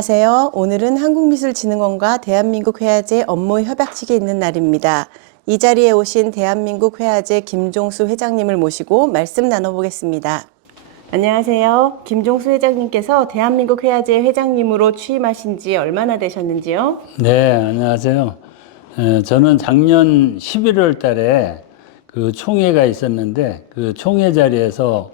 안녕하세요. 오늘은 한국미술진흥원과 대한민국 회화제 업무 협약식에 있는 날입니다. 이 자리에 오신 대한민국 회화제 김종수 회장님을 모시고 말씀 나눠보겠습니다. 안녕하세요. 김종수 회장님께서 대한민국 회화제 회장님으로 취임하신 지 얼마나 되셨는지요? 네, 안녕하세요. 에, 저는 작년 11월 달에 그 총회가 있었는데 그 총회 자리에서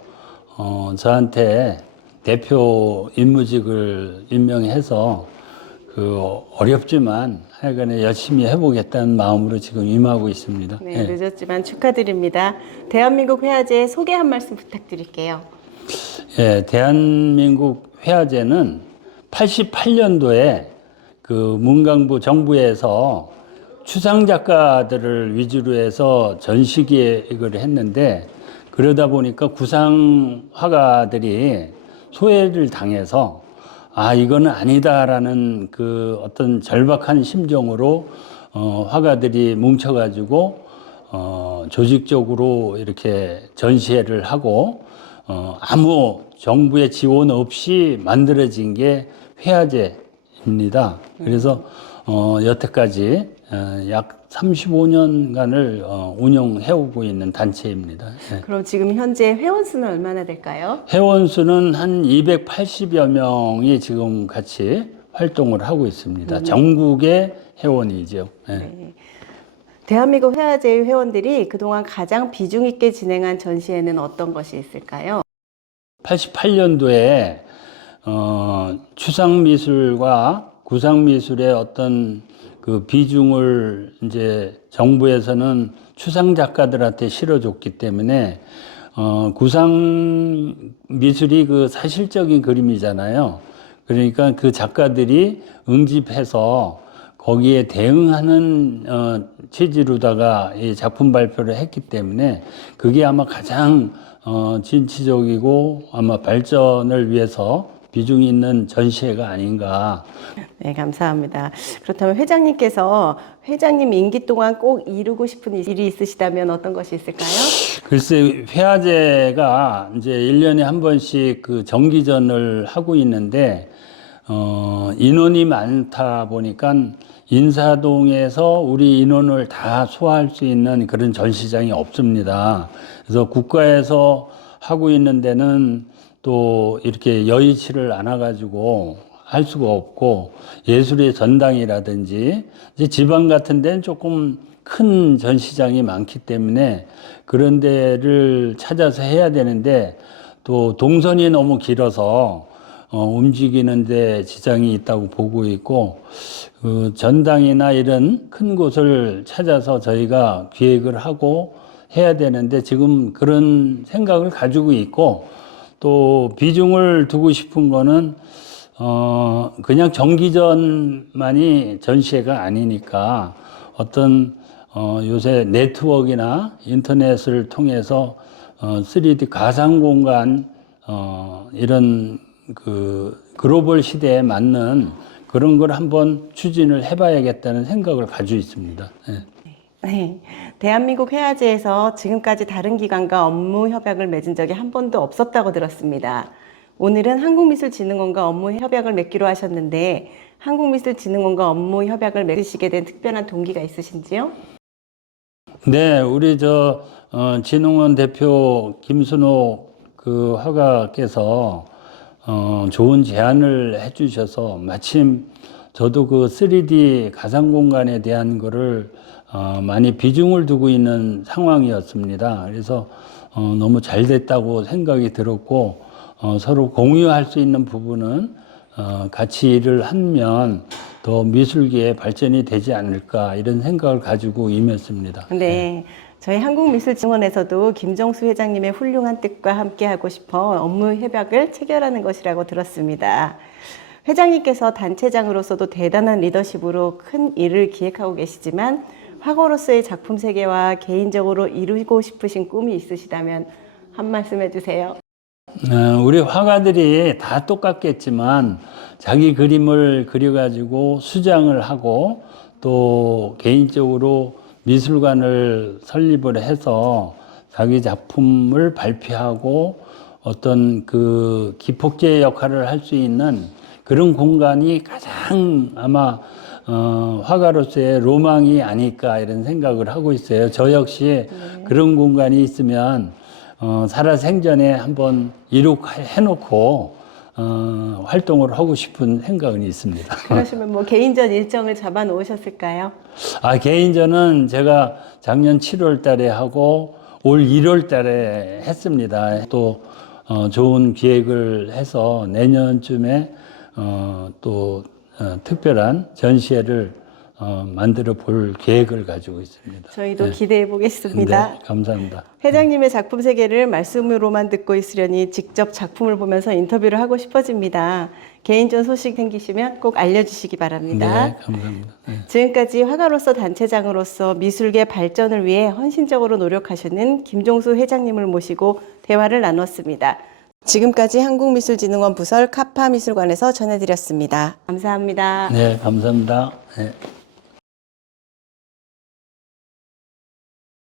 어, 저한테 대표 임무직을 임명해서 그 어렵지만 하여간에 열심히 해보겠다는 마음으로 지금 임하고 있습니다. 네, 예. 늦었지만 축하드립니다. 대한민국 회화제 소개 한 말씀 부탁드릴게요. 예, 대한민국 회화제는 88년도에 그 문광부 정부에서 추상 작가들을 위주로 해서 전시 기획을 했는데 그러다 보니까 구상 화가들이 소외를 당해서 아 이거는 아니다라는 그 어떤 절박한 심정으로 어, 화가들이 뭉쳐가지고 어, 조직적으로 이렇게 전시회를 하고 어, 아무 정부의 지원 없이 만들어진 게 회화제입니다. 그래서 어, 여태까지 어, 약 35년간을 어, 운영해오고 있는 단체입니다. 예. 그럼 지금 현재 회원 수는 얼마나 될까요? 회원 수는 한 280여 명이 지금 같이 활동을 하고 있습니다. 전국의 회원이죠. 예. 네. 대한민국 회화제 회원들이 그동안 가장 비중 있게 진행한 전시회는 어떤 것이 있을까요? 88년도에 어, 추상 미술과 구상 미술의 어떤 그 비중을 이제 정부에서는 추상 작가들한테 실어줬기 때문에 어, 구상 미술이 그 사실적인 그림이잖아요. 그러니까 그 작가들이 응집해서 거기에 대응하는 어, 취지로다가 이 작품 발표를 했기 때문에 그게 아마 가장 어, 진취적이고 아마 발전을 위해서 비중 있는 전시회가 아닌가. 네, 감사합니다. 그렇다면 회장님께서 회장님 임기 동안 꼭 이루고 싶은 일이 있으시다면 어떤 것이 있을까요? 글쎄 회화제가 이제 1년에 한 번씩 그 정기전을 하고 있는데 어, 인원이 많다 보니까 인사동에서 우리 인원을 다 소화할 수 있는 그런 전시장이 없습니다. 그래서 국가에서 하고 있는 데는 또 이렇게 여의치를 않아 가지고 할 수가 없고 예술의 전당이라든지 이제 지방 같은 데는 조금 큰 전시장이 많기 때문에 그런 데를 찾아서 해야 되는데 또 동선이 너무 길어서 어, 움직이는데 지장이 있다고 보고 있고 그 전당이나 이런 큰 곳을 찾아서 저희가 기획을 하고 해야 되는데 지금 그런 생각을 가지고 있고 또 비중을 두고 싶은 거는 어 그냥 정기전만이 전시회가 아니니까 어떤 어 요새 네트워크나 인터넷을 통해서 어 3D 가상 공간 어 이런 그 글로벌 시대에 맞는 그런 걸 한번 추진을 해봐야겠다는 생각을 가지고 있습니다. 예. 네. 대한민국 회화제에서 지금까지 다른 기관과 업무 협약을 맺은 적이 한 번도 없었다고 들었습니다. 오늘은 한국미술진흥원과 업무 협약을 맺기로 하셨는데 한국미술진흥원과 업무 협약을 맺으시게 된 특별한 동기가 있으신지요? 네, 우리 저 어, 진흥원 대표 김순옥 그 화가께서 어, 좋은 제안을 해주셔서 마침 저도 그 3D 가상 공간에 대한 거를 어, 많이 비중을 두고 있는 상황이었습니다. 그래서 어, 너무 잘 됐다고 생각이 들었고 어, 서로 공유할 수 있는 부분은 어, 같이 일을 하면 더 미술계의 발전이 되지 않을까 이런 생각을 가지고 임했습니다. 네. 저희 한국미술진흥원에서도 김정수 회장님의 훌륭한 뜻과 함께하고 싶어 업무 협약을 체결하는 것이라고 들었습니다. 회장님께서 단체장으로서도 대단한 리더십으로 큰 일을 기획하고 계시지만 화가로서의 작품 세계와 개인적으로 이루고 싶으신 꿈이 있으시다면 한 말씀 해주세요. 어, 우리 화가들이 다 똑같겠지만 자기 그림을 그려가지고 수장을 하고 또 개인적으로 미술관을 설립을 해서 자기 작품을 발표하고 어떤 그 기폭제 역할을 할 수 있는 그런 공간이 가장 아마 어, 화가로서의 로망이 아닐까 이런 생각을 하고 있어요. 저 역시 그런 공간이 있으면 어, 살아 생전에 한번 이룩해놓고 어, 활동을 하고 싶은 생각은 있습니다. 그러시면 뭐 개인전 일정을 잡아 놓으셨을까요? 아, 개인전은 제가 작년 7월 달에 하고 올 1월 달에 했습니다. 또, 어, 좋은 기획을 해서 내년쯤에, 어, 또, 어, 특별한 전시회를, 어, 만들어 볼 계획을 가지고 있습니다. 저희도 기대해 보겠습니다. 네, 감사합니다. 회장님의 작품 세계를 말씀으로만 듣고 있으려니 직접 작품을 보면서 인터뷰를 하고 싶어집니다. 개인전 소식 생기시면 꼭 알려주시기 바랍니다. 네, 감사합니다. 네. 지금까지 화가로서 단체장으로서 미술계 발전을 위해 헌신적으로 노력하시는 김종수 회장님을 모시고 대화를 나눴습니다. 지금까지 한국미술진흥원 부설 카파미술관에서 전해드렸습니다. 감사합니다. 네, 감사합니다. 네.